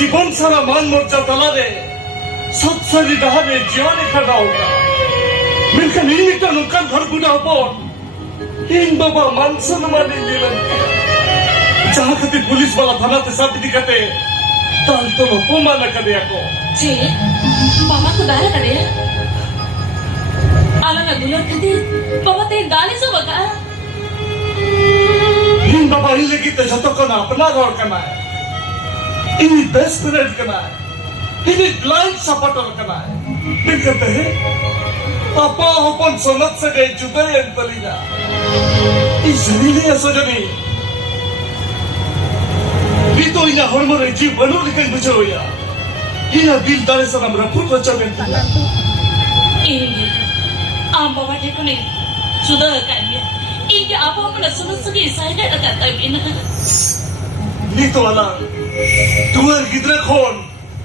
জীবন সারা মান মর্যাদা রে সৎসারি ডাহারে জীবনে খাটাও মেনখান ইনিটা নৌকান ঘর গুনা হপন হিং বাবা মান সম্মানে দিলেন যাহা খাतिर পুলিশ वाला থানাতে সাথী দিকাতে তাল তো অপমান করে আকো জি বাবা তো দাঁড়া করে আলাদা দুলার খাतिर বাবা তে গালি সব का हिंग बाबा ही लेगी तो जतो को ना अपना रोड करना है इन्हीं बेस्ट फ्रेंड करना है इन्हीं ब्लाइंड सपोर्टर करना है फिर कहते हैं पापा अपन सोनत से गए जुदा है अंतलीना इस जरीले असोजनी ये तो इन्हें हरमोरे जीव बनो लिखन बुझो या इन्हें दिल दारे से हम रफूट रचा Benta ini am bawa dia ko ni sudah kan dia ini apa pun sudah segi saya dah kata ini ni to ala tuar gidra khon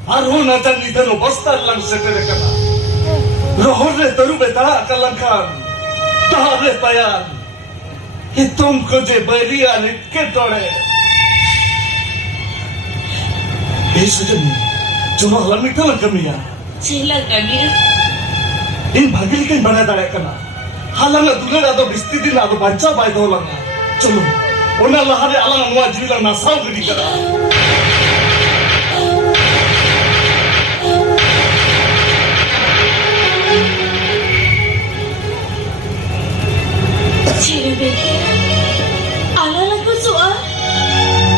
arho na tan ni dano bastar lang setere kana rohor re taru beta kalan khan tahar re payan ye तुमको जे बैरिया ने के तोड़े ए सजन जो हला मिठा लग कमिया sila kan dia इन भागिल के बना दाया करना हालांकि दूल्हे रातो बिस्ती दिन रातो बच्चा बाइक हो लगा चलो उन्हें लहारे अलांग मुआ जीवित नासाव गदी करा ciri betul ala lagu soal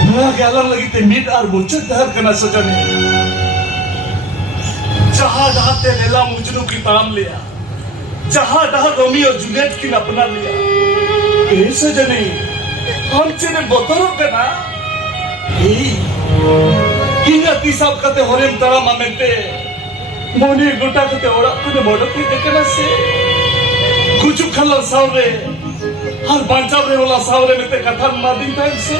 मुआ के अलांग लगी ते मीट आर मुझे दहर करना सजने जहाँ जहाँ ते लेला मुझनु की ताम लिया जहाँ जहाँ रोमियो जूलियट की अपना लिया ऐसे जने हम चीने बोतरों पे ना किन्या तीसाब कते होरेम तरा मामेंटे मोनी गुटा कते ओरा कते मोड़ो की देखना से कुछ खल्ला सावरे हर बांचा रे वाला सावरे में ते कथा मादिन था इनसे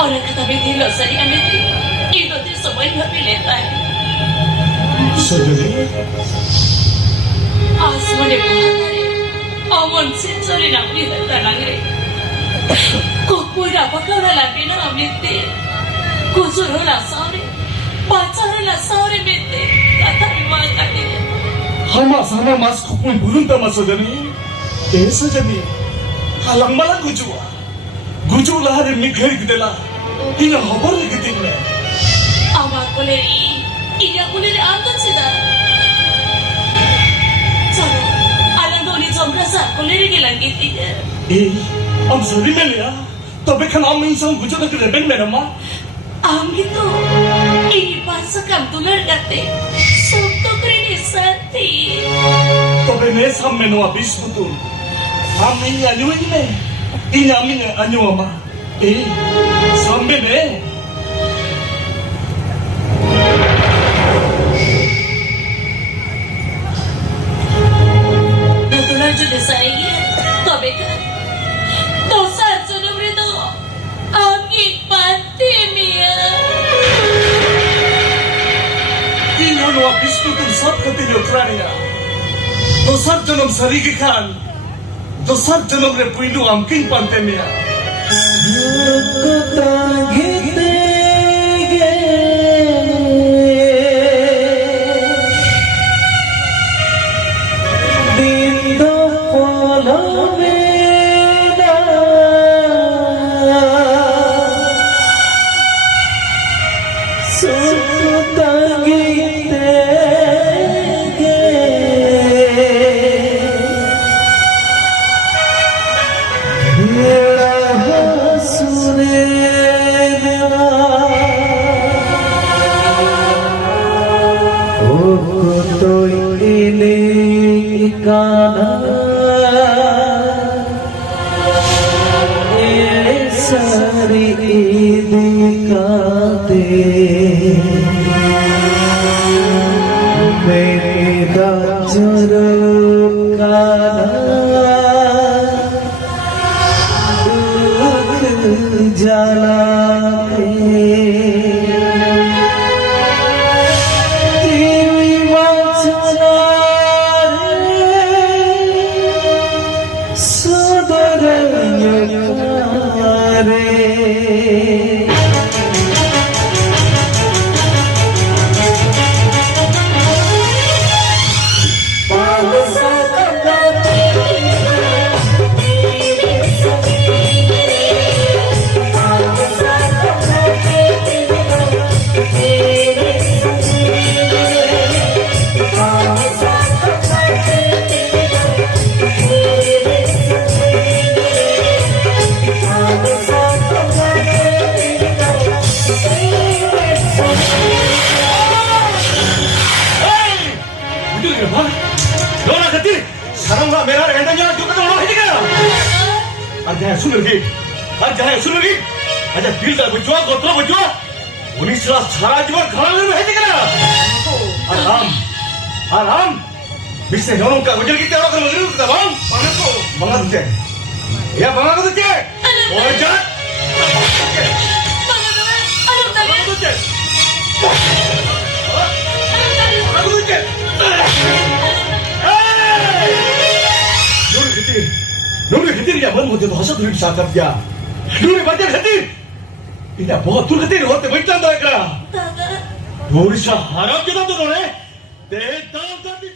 और kata betul lah saya ni itu tu semua yang kami letak सजने आसमान bahari awan sensori nak beri tanang re kau pura pakai orang lain nak ambil te kau suruh lah sahari baca lah sahari bete kata iman kata हम आसाना मास को कोई बुरुन तमा सजने ऐसे जने हालंग माला गुजु लहरे मिघर किदेला इन हबर लिखती है awak boleh ini boleh diantar sudah चलो alang kau ni jomblo sah boleh digelang gitu ए हम सभी में लिया तो बेखन हम इंसान गुजु तक रेबेन में नमा am gitu ini pasal kamu tular kate sok kini sati तो बेने सामने नो अबिस बुतुल हम ini anu ini ini amin anu ama सामने ने Betulan sudah saya, tapi kan dosa sudah berita angin pantai mia. ini anu abis butul सब कते योक्रानिया दोसर जन्म सरी के खान दोसर जन्म रे पुइलु आमकिन पांते मिया रे jangan suruh lagi. Aja bil dah berjuang, kotor berjuang. Uni sudah salah jual khalang ni hati kena. Aram. Bisa nolong kau jadi kita orang kalau kita bang. Mana tu? Ya mana tu cek? Oh jat. Alam tadi. Mana tu cek? Mana tu cek? Nuri khatir ya मन मुझे तो हंसा तुझे साथ दिया नूरी बच्चे खतीर इन्हें बहुत दूर खतीर होते बैठा था क्या Dadah. नूरी शाह हराम कितना तो नूरे ते दाम दाती